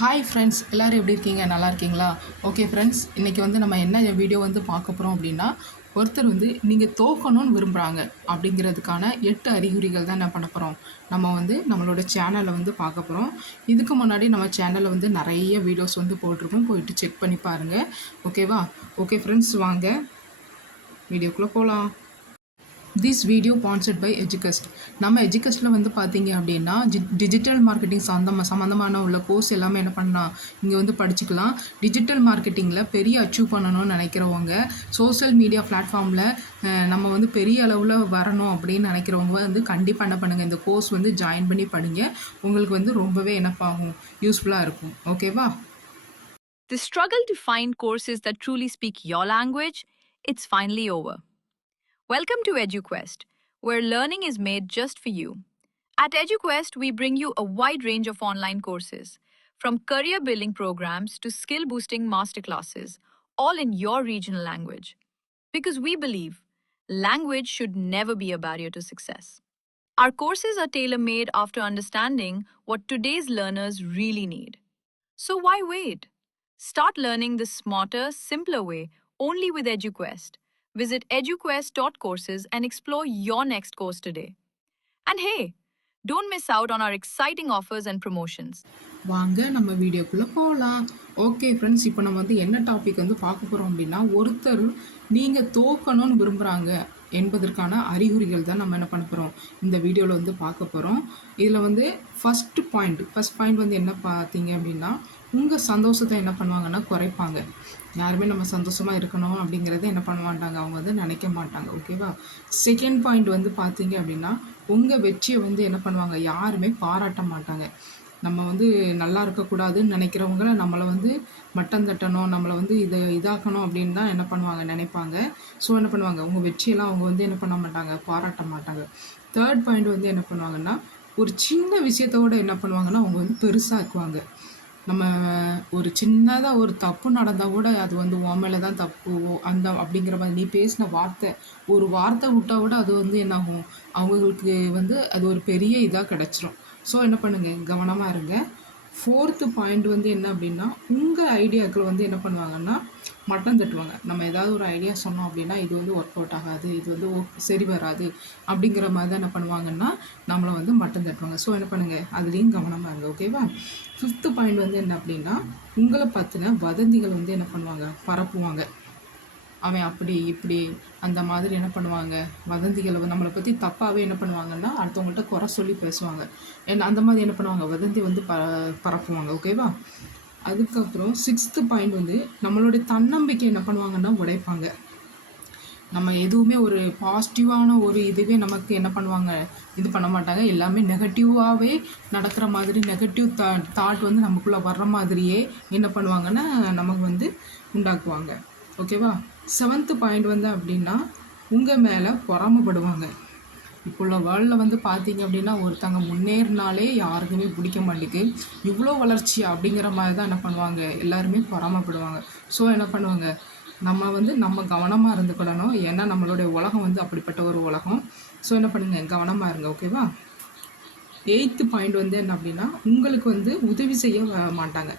Hi friends, எல்லோரும் எப்படி இருக்கீங்க? நல்லா இருக்கீங்களா? ஓகே ஃப்ரெண்ட்ஸ், இன்றைக்கி வந்து நம்ம என்ன வீடியோ வந்து பார்க்க போகிறோம் அப்படின்னா, ஒருத்தர் வந்து நீங்கள் தோக்கணும்னு விரும்புகிறாங்க அப்படிங்கிறதுக்கான 8 அறிகுறிகள் தான் என்ன பண்ண போகிறோம். நம்ம வந்து நம்மளோட சேனலை வந்து பார்க்க போகிறோம். இதுக்கு முன்னாடி நம்ம சேனலில் வந்து நிறைய வீடியோஸ் வந்து போட்டிருக்கோம், போயிட்டு செக் பண்ணி பாருங்கள். ஓகேவா? ஓகே ஃப்ரெண்ட்ஸ், வாங்க வீடியோக்குள்ளே போகலாம். This video sponsored by Edugust. நம்ம எஜுகஸ்ட்டில் வந்து பார்த்தீங்க அப்படின்னா டிஜிட்டல் மார்க்கெட்டிங் சம்மந்தமான உள்ள கோர்ஸ் எல்லாமே என்ன பண்ணலாம், இங்கே வந்து படிச்சுக்கலாம். டிஜிட்டல் மார்க்கெட்டிங்கில் பெரிய அச்சீவ் பண்ணணும்னு நினைக்கிறவங்க, சோஷியல் மீடியா பிளாட்ஃபார்மில் நம்ம வந்து பெரிய அளவில் வரணும் அப்படின்னு நினைக்கிறவங்க வந்து கண்டிப்பாக என்ன பண்ணுங்கள், இந்த கோர்ஸ் வந்து ஜாயின் பண்ணி படிங்க. உங்களுக்கு வந்து ரொம்பவே என்னப்பாகும், யூஸ்ஃபுல்லாக இருக்கும். ஓகேவா? The struggle to find courses that truly speak your language, it's finally over. Welcome to EduQuest, where learning is made just for you. At EduQuest, we bring you a wide range of online courses, from career building programs to skill boosting masterclasses, all in your regional language. Because we believe language should never be a barrier to success. Our courses are tailor made after understanding what today's learners really need. So why wait? Start learning the smarter, simpler way only with EduQuest. Visit eduquest.courses and explore your next course today. And hey, don't miss out on our exciting offers and promotions. வாங்க நம்ம வீடியோக்குள்ளே போகலாம். Okay friends, இப்போ நம்ம வந்து என்ன topic வந்து பார்க்க போகிறோம் அப்படின்னா, ஒருத்தர் நீங்கள் தோக்கணும்னு விரும்புகிறாங்க என்பதற்கான அறிகுறிகள் தான் நம்ம என்ன பண்ண போகிறோம், இந்த வீடியோவில் வந்து பார்க்க போகிறோம். இதில் வந்து ஃபஸ்ட் பாயிண்ட் வந்து என்ன பார்த்தீங்க அப்படின்னா, உங்கள் சந்தோஷத்தை என்ன பண்ணுவாங்கன்னா குறைப்பாங்க. யாருமே நம்ம சந்தோஷமாக இருக்கணும் அப்படிங்கிறத என்ன பண்ண மாட்டாங்க, அவங்க வந்து நினைக்க மாட்டாங்க. ஓகேவா? செகண்ட் பாயிண்ட் வந்து பார்த்தீங்க அப்படின்னா, உங்கள் வெற்றியை வந்து என்ன பண்ணுவாங்க, யாருமே பாராட்ட மாட்டாங்க. நம்ம வந்து நல்லா இருக்கக்கூடாதுன்னு நினைக்கிறவங்கள நம்மளை வந்து மட்டம் தட்டணும், நம்மளை வந்து இதாக்கணும் அப்படின்னு தான் என்ன பண்ணுவாங்க, நினைப்பாங்க. ஸோ என்ன பண்ணுவாங்க, உங்கள் வெற்றியெல்லாம் அவங்க வந்து என்ன பண்ண மாட்டாங்க, பாராட்ட மாட்டாங்க. தேர்ட் பாயிண்ட் வந்து என்ன பண்ணுவாங்கன்னா, ஒரு சின்ன விஷயத்தோடு என்ன பண்ணுவாங்கன்னா, அவங்க வந்து பெருசாக்குவாங்க. நம்ம ஒரு சின்னதாக ஒரு தப்பு நடந்தால் கூட அது வந்து உன் மேலே தான் தப்பு அப்படிங்கிற மாதிரி நீ பேசின ஒரு வார்த்தை விட்டால் கூட அது வந்து என்னாகும், அவங்களுக்கு வந்து அது ஒரு பெரிய இதாக கிடச்சிரும். ஸோ என்ன பண்ணுங்கள், கவனமாக இருங்க. ஃபோர்த்து பாயிண்ட் வந்து என்ன அப்படின்னா, உங்கள் ஐடியாக்கள் வந்து என்ன பண்ணுவாங்கன்னா மட்டம் தட்டுவாங்க. நம்ம ஏதாவது ஒரு ஐடியா சொன்னோம் அப்படின்னா, இது வந்து ஒர்க் அவுட் ஆகாது, இது வந்து சரி வராது அப்படிங்கிற மாதிரி தான் என்ன பண்ணுவாங்கன்னா, நம்மளை வந்து மட்டம் தட்டுவாங்க. ஸோ என்ன பண்ணுங்கள், அதுலேயும் கவனமாக இருங்க. ஓகேவா? ஃபிஃப்த்து பாயிண்ட் வந்து என்ன அப்படின்னா, உங்களை பற்றின வதந்திகள் வந்து என்ன பண்ணுவாங்க, பரப்புவாங்க. அவன் அப்படி இப்படி அந்த மாதிரி என்ன பண்ணுவாங்க, வதந்திகளை நம்மளை பற்றி தப்பாகவே என்ன பண்ணுவாங்கன்னா, அடுத்தவங்கள்ட்ட குறை சொல்லி பேசுவாங்க. அந்த மாதிரி என்ன பண்ணுவாங்க, வதந்தி வந்து பரப்புவாங்க. ஓகேவா? அதுக்கப்புறம் சிக்ஸ்த்து பாயிண்ட் வந்து நம்மளுடைய தன்னம்பிக்கை என்ன பண்ணுவாங்கன்னா உடைப்பாங்க. நம்ம எதுவுமே ஒரு பாசிட்டிவான ஒரு இதுவே நமக்கு என்ன பண்ணுவாங்க, இது பண்ண மாட்டாங்க. எல்லாமே நெகட்டிவாகவே நடக்கிற மாதிரி, நெகட்டிவ் தாட் வந்து நமக்குள்ளே வர்ற மாதிரியே என்ன பண்ணுவாங்கன்னா நமக்கு வந்து உண்டாக்குவாங்க. ஓகேவா? செவன்த்து பாயிண்ட் வந்து அப்படின்னா, உங்கள் மேலே பொறாமப்படுவாங்க. இப்போ உள்ள வேர்ல்டில் வந்து பார்த்தீங்க அப்படின்னா, ஒருத்தங்க முன்னேறினாலே யாருக்குமே பிடிக்க மாட்டேங்குது. இவ்வளோ வளர்ச்சி அப்படிங்கிற மாதிரி தான் என்ன பண்ணுவாங்க, எல்லாருமே பொறாமப்படுவாங்க. ஸோ என்ன பண்ணுவாங்க, நம்ம வந்து நம்ம கவனமாக இருந்துக்கிடணும். ஏன்னா நம்மளுடைய உலகம் வந்து அப்படிப்பட்ட ஒரு உலகம். ஸோ என்ன பண்ணுங்கள், கவனமாக இருங்க. ஓகேவா? எயித்து பாயிண்ட் வந்து என்ன அப்படின்னா, உங்களுக்கு வந்து உதவி செய்ய மாட்டாங்க.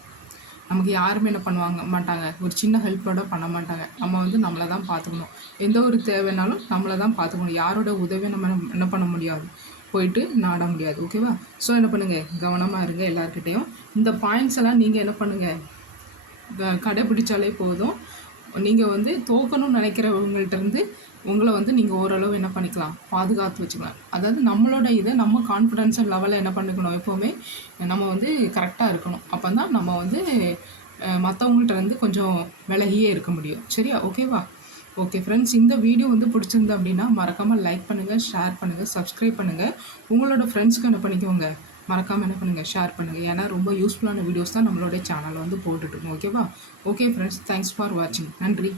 நமக்கு யாருமே என்ன பண்ணுவாங்க மாட்டாங்க, ஒரு சின்ன ஹெல்ப்போட பண்ண மாட்டாங்க. நம்ம வந்து நம்மளை தான் பார்த்துக்கணும். எந்த ஒரு தேவைனாலும் நம்மளை தான் பார்த்துக்கணும். யாரோட உதவியை நம்ம என்ன பண்ண முடியாது, போயிட்டு நாட முடியாது. ஓகேவா? ஸோ என்ன பண்ணுங்கள், கவனமாக இருங்க எல்லாருக்கிட்டேயும். இந்த பாயிண்ட்ஸ் எல்லாம் நீங்கள் என்ன பண்ணுங்கள், கடைப்பிடிச்சாலே போதும். நீங்கள் வந்து தோக்கணும்னு நினைக்கிறவங்கள்ட்டேருந்து உங்களை வந்து நீங்கள் ஓரளவு என்ன பண்ணிக்கலாம், பாதுகாத்து வச்சுக்கலாம். அதாவது நம்மளோட இதை நம்ம கான்ஃபிடென்ஸ் லெவலில் என்ன பண்ணிக்கணும், எப்போவுமே நம்ம வந்து கரெக்டாக இருக்கணும். அப்போ தான் நம்ம வந்து மற்றவங்கள்ட்ட வந்து கொஞ்சம் விலகியே இருக்க முடியும். சரியா? ஓகேவா? ஓகே ஃப்ரெண்ட்ஸ், இந்த வீடியோ வந்து பிடிச்சிருந்தா அப்படின்னா மறக்காமல் லைக் பண்ணுங்கள், ஷேர் பண்ணுங்கள், சப்ஸ்கிரைப் பண்ணுங்கள். உங்களோட ஃப்ரெண்ட்ஸ்க்கு என்ன பண்ணிக்கோங்க, மறக்காமல் என்ன பண்ணுங்கள், ஷேர் பண்ணுங்கள். ஏன்னா ரொம்ப யூஸ்ஃபுல்லான வீடியோஸ் தான் நம்மளோட சேனலில் வந்து போட்டுட்ருக்கோம். ஓகேவா? ஓகே ஃப்ரெண்ட்ஸ், தேங்க்ஸ் ஃபார் வாட்சிங். நன்றி.